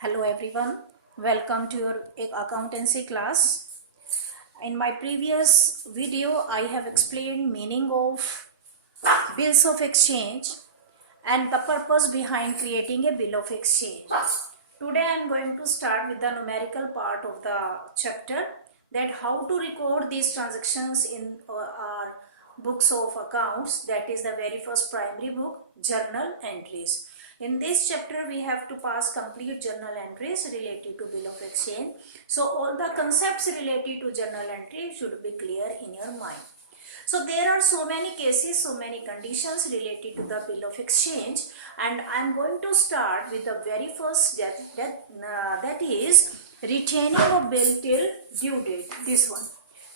Hello everyone, welcome to your accountancy class. In my previous video, I have explained meaning of bills of exchange and the purpose behind creating a bill of exchange. Today I am going to start with the numerical part of the chapter, that how to record these transactions in our books of accounts, that is the very first primary book, journal entries. In this chapter we have to pass complete journal entries related to bill of exchange. So all the concepts related to journal entry should be clear in your mind. So there are so many cases, so many conditions related to the bill of exchange, and I am going to start with the very first that is retaining of bill till due date. This one,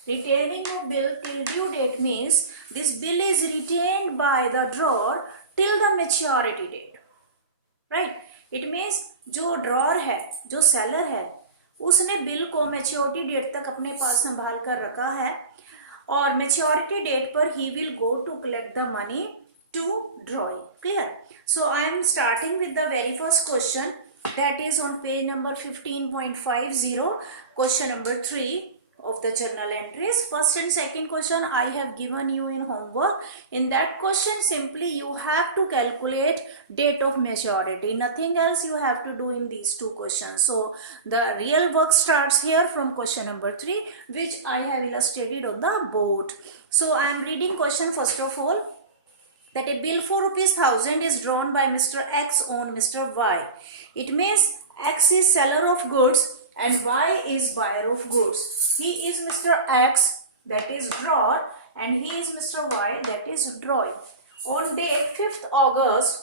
retaining of bill till due date means this bill is retained by the drawer till the maturity date, right? It means जो drawer है, जो seller है, उसने bill को maturity date तक अपने पास संभाल कर रखा है और मेच्योरिटी डेट पर he will go to collect the money to draw. Clear? So I am starting with the very first question, that is on page number 15.50, question number 3 of the journal entries. First and second question I have given you in homework. In that question simply you have to calculate date of maturity, nothing else you have to do in these two questions. So the real work starts here from question number 3, which I have illustrated on the board. So I am reading question first of all, that a bill for ₹1000 is drawn by Mr. X on Mr. Y. It means X is seller of goods and Y is buyer of goods. He is Mr. X, that is drawer, and he is Mr. Y, that is drawing. On date 5th August,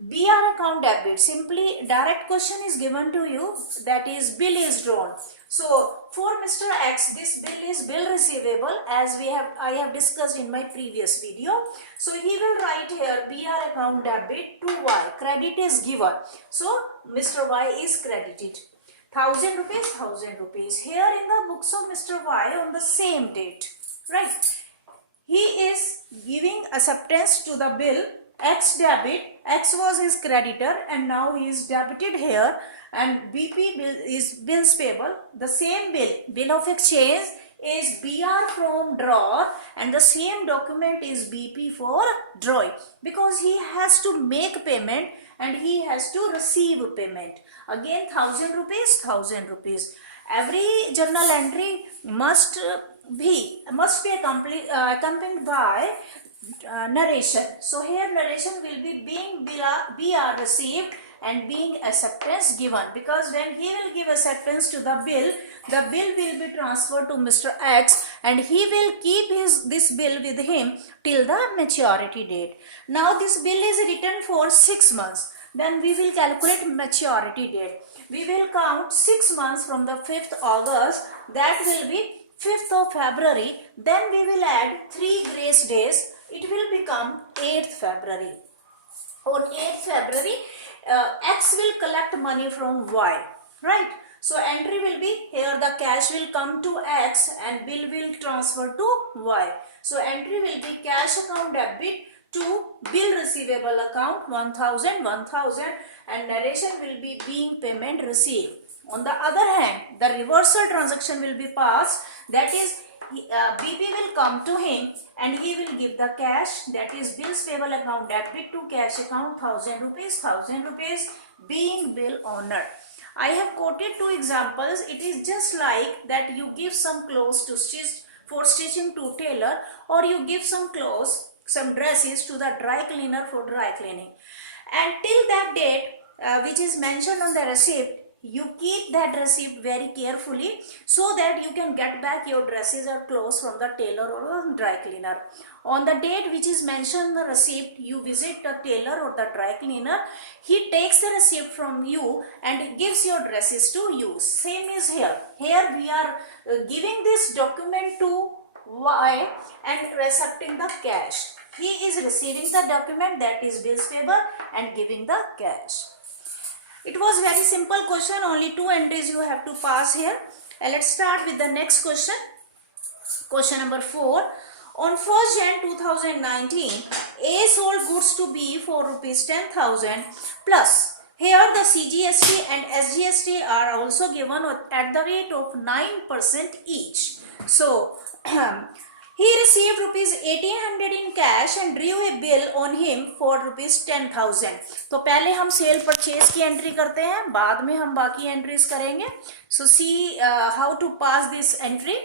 BR account debit. Simply direct question is given to you, that is bill is drawn. So for Mr. X, this bill is bill receivable, as I have discussed in my previous video. So he will write here BR account debit to Y. Credit is given. So Mr. Y is credited. 1000 rupees, 1000 rupees. Here in the books of Mr. Y on the same date, right? He is giving acceptance to the bill X debit. X was his creditor and now he is debited here, and BP bill is bills payable. The same bill of exchange is BR from drawer, and the same document is BP for drawing, because he has to make payment and he has to receive payment. Again 1000 rupees, 1000 rupees. Every journal entry must be accompanied by narration. So here narration will be being BR received and being acceptance given, because when he will give acceptance to the bill will be transferred to Mr. X and he will keep this bill with him till the maturity date. Now this bill is written for 6 months. Then we will calculate maturity date. We will count 6 months from the 5th August, that will be 5th of February. Then we will add 3 grace days. It will become 8th February. On 8th February, X will collect money from Y, right? So entry will be here, the cash will come to X and bill will transfer to Y. So entry will be cash account debit to bill receivable account 1000, 1000, and narration will be being payment received. On the other hand, the reversal transaction will be passed, that is BP will come to him and he will give the cash, that is bills payable account debit to cash account 1000 rupees, 1000 rupees, being bill owner. I have quoted 2 examples. It is just like that you give some clothes to for stitching to tailor, or you give some clothes, some dresses to the dry cleaner for dry cleaning, and till that date which is mentioned on the receipt, you keep that receipt very carefully so that you can get back your dresses or clothes from the tailor or the dry cleaner. On the date which is mentioned in the receipt, you visit the tailor or the dry cleaner. He takes the receipt from you and gives your dresses to you. Same is here. Here we are giving this document to Y and accepting the cash. He is receiving the document, that is bills payable, and giving the cash. It was very simple question, only 2 entries you have to pass here. Let's start with the next question. Question number 4. On 1st Jan 2019, A sold goods to B for ₹10,000 plus Here the CGST and SGST are also given at the rate of 9% each. So he received rupees 1800 in cash and drew a bill on him for rupees 10,000. तो पहले हम cell purchase की entry करते हैं, बाद में हम बाकी एंट्रीज करेंगे. So see how to pass this entry.